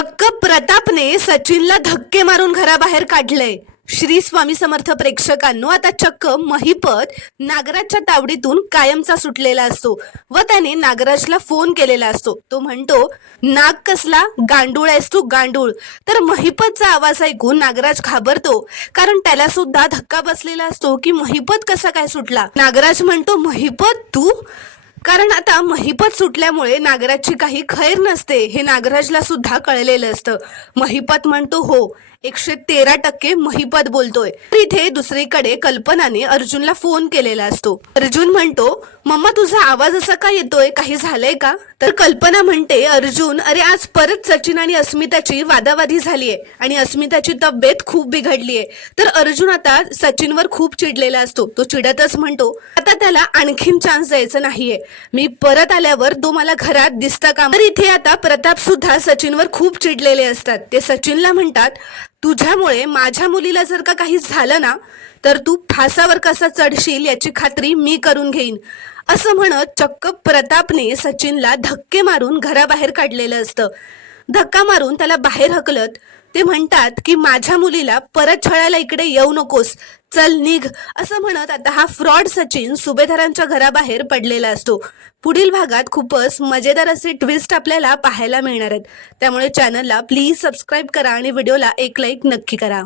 चक्क प्रतापने सचिनला धक्के मारून घराबाहेर काढलंय। श्री स्वामी समर्थ प्रेक्षकांनो, आता चक्क महिपत नागराजच्या तावडीतून कायमचा सुटलेला असतो व त्याने नागराजला फोन केलेला असतो। तो म्हणतो, नाग कसला गांडूळ आहेस तू, गांडूळ। तर महिपतचा आवाज ऐकून नागराज घाबरतो, कारण त्याला सुद्धा धक्का बसलेला असतो की महिपत कसा काय सुटला। नागराज म्हणतो, महिपत तू? कारण आता महिपत सुटल्यामुळे नागराजची काही खैर नसते हे नागराजला सुद्धा कळलेलं असतं। महिपत म्हणतो, हो 113% महिपत बोलतोय। तर इथे दुसरीकडे कल्पनाने अर्जुनला फोन केलेला असतो। अर्जुन म्हणतो, मम्मा तुझा आवाज असा का येतोय, काही झालंय का? तर कल्पना म्हणते, अर्जुन अरे आज परत सचिन आणि अस्मिताची वादावादी झालीये आणि अस्मिताची तब्येत खूप बिघडलीये। तर अर्जुन आता सचिनवर खूप चिडलेला असतो। तो चिडतच म्हणतो, आता त्याला आणखीन चान्स द्यायचं नाहीये, मी परत आल्यावर तो मला घरात दिसता का? तर इथे आता प्रताप सुद्धा सचिनवर खूप चिडलेले असतात। ते सचिनला म्हणतात, तुझ्यामुळे माझ्या मुलीला जर का काही झालं ना, तर तू फासावर कसा चढशील याची खात्री मी करून घेईन, असं म्हणत चक्क प्रतापने सचिनला धक्के मारून घराबाहेर काढलेलं असतं। धक्का मारून त्याला बाहेर हकलत ते म्हणतात की माझ्या मुलीला परत छळायला इकडे येऊ नकोस, चल निघ, असं म्हणत आता हा फ्रॉड सचिन सुभेदारांच्या घराबाहेर पडलेला असतो। पुढील भागात खूपच मजेदार असे ट्विस्ट आपल्याला पाहायला मिळणार आहेत, त्यामुळे चॅनलला प्लीज सबस्क्राईब करा आणि व्हिडिओला एक लाईक नक्की करा।